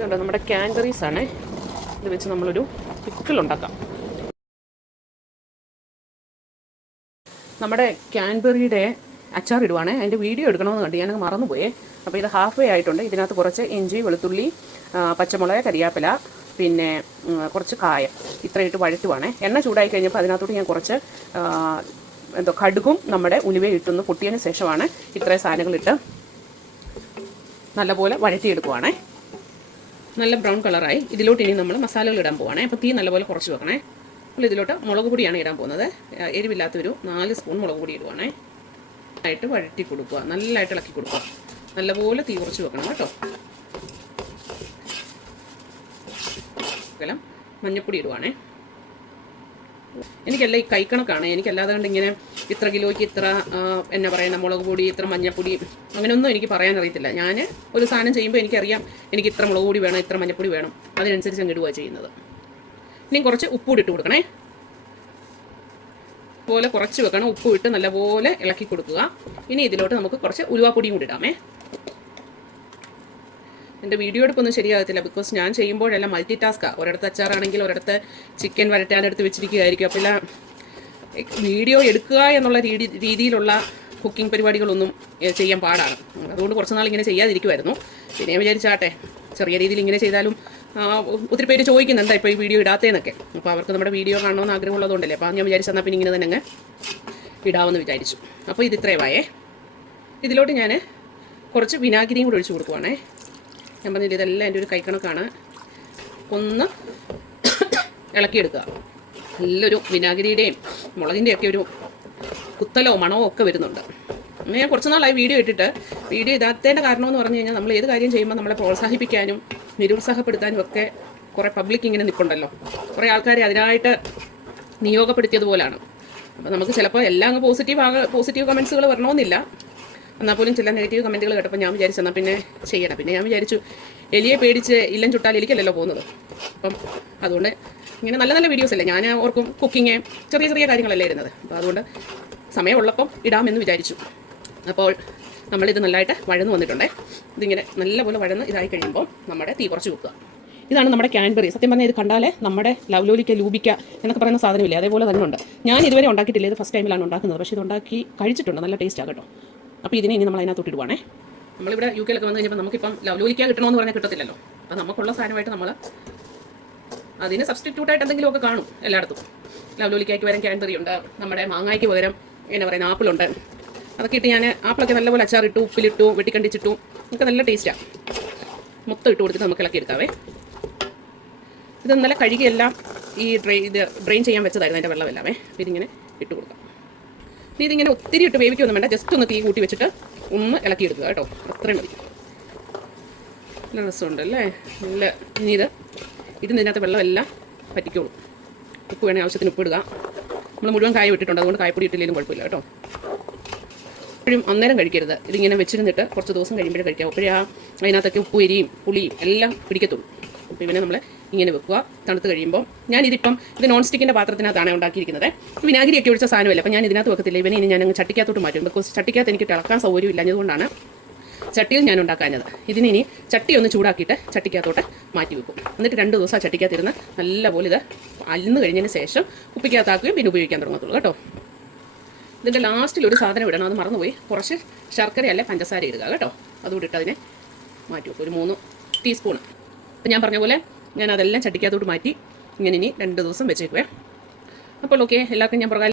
ഇതുണ്ട് നമ്മുടെ ക്യാൻബറീസ് ആണ്. ഇത് വെച്ച് നമ്മളൊരു പിക്കിളുണ്ടാക്കാം. നമ്മുടെ ക്യാൻബെറിയുടെ അച്ചാർ ഇടുവാണ്. അതിൻ്റെ വീഡിയോ എടുക്കണമെന്ന് കണ്ടു, ഞാനങ്ങ് മറന്നുപോയേ. അപ്പോൾ ഇത് ഹാഫ് വേ ആയിട്ടുണ്ട്. ഇതിനകത്ത് കുറച്ച് ഇഞ്ചി, വെളുത്തുള്ളി, പച്ചമുളക്, കരിയാപ്പില, പിന്നെ കുറച്ച് കായം ഇത്രയിട്ട് വഴറ്റുവാണ്. എണ്ണ ചൂടായി കഴിഞ്ഞപ്പോൾ അതിനകത്തോട്ട് ഞാൻ കുറച്ച് കടുകും നമ്മുടെ ഉലുവയും ഇട്ടൊന്ന് പൊട്ടിയതിന് ശേഷമാണ് ഇത്രയും സാധനങ്ങളിട്ട് നല്ലപോലെ വഴറ്റിയെടുക്കുവാണേ. നല്ല ബ്രൗൺ കളറായി. ഇതിലോട്ട് ഇനി നമ്മൾ മസാലകൾ ഇടാൻ പോവാണേ. അപ്പോൾ തീ നല്ലപോലെ കുറച്ച് വെക്കണേ. നമ്മൾ ഇതിലോട്ട് മുളക് പൊടിയാണ് ഇടാൻ പോകുന്നത്. എരിവില്ലാത്തൊരു 4 സ്പൂൺ മുളക് പൊടി ഇടുവാണേ. ആയിട്ട് വഴറ്റി കൊടുക്കുക, നല്ലതായിട്ട് ഇളക്കി കൊടുക്കുക. നല്ലപോലെ തീ കുറച്ച് വെക്കണം കേട്ടോ. മഞ്ഞപ്പൊടി ഇടുവാണേ. എനിക്കെല്ലാം ഈ കൈക്കണക്കാണ്. എനിക്കല്ലാതെ കൊണ്ട് ഇങ്ങനെ ഇത്ര കിലോയ്ക്ക് ഇത്ര എന്നാ പറയുന്ന മുളക് പൊടി, ഇത്ര മഞ്ഞപ്പൊടി, അങ്ങനെയൊന്നും എനിക്ക് പറയാൻ അറിയത്തില്ല. ഞാൻ ഒരു സാധനം ചെയ്യുമ്പോൾ എനിക്കറിയാം എനിക്ക് ഇത്ര മുളക് പൊടി വേണം, ഇത്ര മഞ്ഞപ്പൊടി വേണം, അതിനനുസരിച്ച് അങ്ങ് ഇടുക ചെയ്യുന്നത്. ഇനി കുറച്ച് ഉപ്പൂടി ഇട്ട് കൊടുക്കണേ. പോലെ കുറച്ച് വെക്കണം. ഉപ്പ് ഇട്ട് നല്ലപോലെ ഇളക്കി കൊടുക്കുക. ഇനി ഇതിലോട്ട് നമുക്ക് കുറച്ച് ഉലുവാപ്പൊടിയും കൂടി ഇടാമേ. എൻ്റെ വീഡിയോ എടുപ്പൊന്നും ശരിയാകത്തില്ല, ബിക്കോസ് ഞാൻ ചെയ്യുമ്പോഴെല്ലാം മൾട്ടി ടാസ്ക്കാണ്. ഒരിടത്ത് അച്ചാറാണെങ്കിൽ ഒരിടത്ത് ചിക്കൻ വരട്ടാനെടുത്ത് വെച്ചിരിക്കുകയായിരിക്കും. അപ്പോൾ എല്ലാം വീഡിയോ എടുക്കുക എന്നുള്ള രീതിയിലുള്ള കുക്കിംഗ് പരിപാടികളൊന്നും ചെയ്യാൻ പാടാണ്. അതുകൊണ്ട് കുറച്ച് നാൾ ഇങ്ങനെ ചെയ്യാതിരിക്കുമായിരുന്നു. പിന്നെ ഞാൻ വിചാരിച്ചാട്ടെ, ചെറിയ രീതിയിൽ ഇങ്ങനെ ചെയ്താലും ഒത്തിരി പേര് ചോദിക്കുന്നുണ്ട് ഇപ്പോൾ ഈ വീഡിയോ ഇടാത്തേന്നൊക്കെ. അപ്പോൾ അവർക്ക് നമ്മുടെ വീഡിയോ കാണണമെന്ന് ആഗ്രഹമുള്ളതുകൊണ്ടല്ലേ. അപ്പോൾ ഞാൻ വിചാരിച്ചു എന്നാൽ പിന്നെ ഇങ്ങനെ തന്നെ അങ്ങ് ഇടാമെന്ന് വിചാരിച്ചു. അപ്പോൾ ഇത് ഇത്രയുമായേ. ഇതിലോട്ട് ഞാൻ കുറച്ച് വിനാഗിരിയും കൂടി ഒഴിച്ച് കൊടുക്കുവാണേ. ഞാൻ പറഞ്ഞില്ല, ഇതെല്ലാം എൻ്റെ ഒരു കൈക്കണക്കാണ്. ഒന്ന് ഇളക്കിയെടുക്കുക. നല്ലൊരു വിനാഗിരിയുടെയും മുളകിൻ്റെയൊക്കെ ഒരു കുത്തലോ മണമോ ഒക്കെ വരുന്നുണ്ട്. ഞാൻ കുറച്ച് നാളായി വീഡിയോ ഇട്ടിട്ട്. വീഡിയോ ഇടാത്തതിൻ്റെ കാരണമെന്ന് പറഞ്ഞു കഴിഞ്ഞാൽ നമ്മൾ ഏത് കാര്യം ചെയ്യുമ്പോൾ നമ്മളെ പ്രോത്സാഹിപ്പിക്കാനും നിരുത്സാഹപ്പെടുത്താനും ഒക്കെ കുറേ പബ്ലിക് ഇങ്ങനെ നിൽപ്പുണ്ടല്ലോ. കുറേ ആൾക്കാരെ അതിനായിട്ട് നിയോഗപ്പെടുത്തിയതുപോലാണ്. അപ്പോൾ നമുക്ക് ചിലപ്പോൾ എല്ലാം അങ്ങ് പോസിറ്റീവ് കമൻസുകൾ വരണമെന്നില്ല. എന്നാൽ പോലും ചില നെഗറ്റീവ് കമൻറ്റുകൾ കേട്ടപ്പോൾ ഞാൻ വിചാരിച്ചു എന്നാൽ പിന്നെ ചെയ്യണം. പിന്നെ ഞാൻ വിചാരിച്ചു, എലിയെ പേടിച്ച് ഇല്ലം ചുട്ടാൽ എലിക്കല്ലല്ലോ പോകുന്നത്. അപ്പം അതുകൊണ്ട് ഇങ്ങനെ നല്ല നല്ല വീഡിയോസ് അല്ലേ, ഞാൻ ഓർക്കും കുക്കിങ് ചെറിയ ചെറിയ കാര്യങ്ങളല്ലേ ഇരുന്നത്. അപ്പോൾ അതുകൊണ്ട് സമയമുള്ളപ്പം ഇടാമെന്ന് വിചാരിച്ചു. അപ്പോൾ നമ്മളിത് നല്ലതായിട്ട് വഴന്ന് വന്നിട്ടുണ്ടേ. ഇതിങ്ങനെ നല്ലപോലെ വഴന്ന് ഇതായി കഴിയുമ്പോൾ നമ്മുടെ തീ കുറച്ച് വെക്കുക. ഇതാണ് നമ്മുടെ ക്യാൻബെറി. സത്യം പറഞ്ഞാൽ ഇത് കണ്ടാലേ നമ്മുടെ ലവ്ലോലിക്ക, ലൂബിക്ക എന്നൊക്കെ പറയുന്ന സാധനമില്ലേ, അതേപോലെ തന്നെ ഉണ്ട്. ഞാൻ ഇതുവരെ ഉണ്ടാക്കിയിട്ടില്ല, ഇത് ഫസ്റ്റ് ടൈമിലാണ് ഉണ്ടാക്കുന്നത്. പക്ഷേ ഇത് ഉണ്ടാക്കി കഴിച്ചിട്ടുണ്ട്, നല്ല ടേസ്റ്റ് ആകട്ടോ. അപ്പോൾ ഇതിനെ ഇനി നമ്മൾ അതിനകത്തോട്ട് ഇടുവാണേ. നമ്മളിവിടെ UK വന്നു കഴിഞ്ഞപ്പോൾ നമുക്കിപ്പം ലവ്ലോലിക്ക കിട്ടണമെന്ന് പറഞ്ഞാൽ കിട്ടത്തില്ലല്ലോ. അപ്പോൾ നമുക്കുള്ള സാധനമായിട്ട് നമ്മൾ അതിന് സബ്സ്റ്റിറ്റ്യൂട്ടായിട്ട് എന്തെങ്കിലുമൊക്കെ കാണും എല്ലായിടത്തും. ലവ്ലോലിക്കയ്ക്ക് പകരം ക്യാൻബെറി ഉണ്ട്, നമ്മുടെ മാങ്ങായ്ക്ക് പകരം എന്നാ പറയുന്ന ആപ്പിളുണ്ട്. അതൊക്കെ ഇട്ട് ഞാൻ ആപ്പിളൊക്കെ നല്ലപോലെ അച്ചാറിട്ടു, ഉപ്പിലിട്ടു, വെട്ടിക്കണ്ടിച്ചിട്ടു, ഒക്കെ നല്ല ടേസ്റ്റാണ്. മൊത്തം ഇട്ട് കൊടുത്തിട്ട് നമുക്ക് ഇളക്കി എടുക്കാവേ. ഇത് നല്ല കഴുകിയെല്ലാം ഈ ഡ്രെയിൻ ചെയ്യാൻ വെച്ചതായിരുന്നു അതിൻ്റെ വെള്ളമെല്ലാമേ. അപ്പോൾ ഇതിങ്ങനെ ഇട്ട് കൊടുക്കാം. ഇനി ഇതിങ്ങനെ ഒത്തിരി ഇട്ട് വേവിക്കൊന്നും വേണ്ട, ജസ്റ്റ് ഒന്ന് തീ കൂട്ടി വെച്ചിട്ട് ഒന്ന് ഇളക്കിയെടുക്കുക കേട്ടോ. അത്രയും മതി. നല്ല രസമുണ്ട് അല്ലേ, നല്ല. ഇനി ഇതിനകത്ത് വെള്ളമെല്ലാം പറ്റിക്കോളൂ. ഉപ്പ് വേണമെങ്കിൽ ആവശ്യത്തിന് ഉപ്പ് ഇടുക. നമ്മൾ മുഴുവൻ കായ ഇട്ടിട്ടുണ്ട്, അതുകൊണ്ട് കായപ്പൊടി ഇട്ടില്ലെങ്കിലും കുഴപ്പമില്ല കേട്ടോ. എപ്പോഴും അന്നേരം കഴിക്കരുത്. ഇതിങ്ങനെ വെച്ചിരുന്നിട്ട് കുറച്ച് ദിവസം കഴിയുമ്പോഴേ കഴിക്കാം. അപ്പോഴേ അതിനകത്തൊക്കെ ഉപ്പ്, എരിയും പുളിയും എല്ലാം പിടിക്കത്തുള്ളൂ. അപ്പോൾ ഇവനെ നമ്മൾ ഇങ്ങനെ വെക്കുക. തണുത്ത് കഴിയുമ്പോൾ ഞാനിതിപ്പം ഇത് നോൺ സ്റ്റിക്കിൻ്റെ പാത്രത്തിനകത്താണ് ഉണ്ടാക്കിയിരിക്കുന്നത്. വിനാഗിരിയൊക്കെ ഒഴിച്ച സാധനമല്ല, അപ്പോൾ ഞാൻ ഇതിനകത്ത് വെക്കത്തില്ല. ഇവനെ ഇനി ഞാനങ്ങ് ചട്ടിക്കകത്തോട്ട് മാറ്റും. ബിക്കോസ് ചട്ടിക്കകത്ത് എനിക്ക് തിളക്കാൻ സൗകര്യം ഇല്ലതുകൊണ്ടാണ് ചട്ടിയിൽ ഞാൻ ഉണ്ടാക്കാഞ്ഞത്. ഇതിന് ഇനി ചട്ടി ഒന്ന് ചൂടാക്കിയിട്ട് ചട്ടിക്കകത്തോട്ട് മാറ്റി വെക്കും. എന്നിട്ട് 2 ദിവസം ആ ചട്ടിക്കകത്തിരുന്ന് നല്ലപോലെ ഇത് അലിന്ന് കഴിഞ്ഞതിന് ശേഷം കുപ്പിക്കകത്താക്കുകയും പിന്നെ ഉപയോഗിക്കാൻ തുടങ്ങത്തുള്ളൂ കേട്ടോ. ഇതിൻ്റെ ലാസ്റ്റിൽ ഒരു സാധനം ഇടണം, അത് മറന്നുപോയി. കുറച്ച് ശർക്കര അല്ലെ പഞ്ചസാര ഇടുക കേട്ടോ. അതുകൂടി ഇട്ട് അതിനെ മാറ്റി വെക്കും, ഒരു 3 ടീസ്പൂൺ. അപ്പം ഞാൻ പറഞ്ഞ പോലെ ഞാൻ അതെല്ലാം ചട്ടിക്കകത്തോട്ട് മാറ്റി ഇങ്ങനെ ഇനി 2 ദിവസം വെച്ചേക്കുവേ. അപ്പോൾ ഓക്കെ, എല്ലാവർക്കും ഞാൻ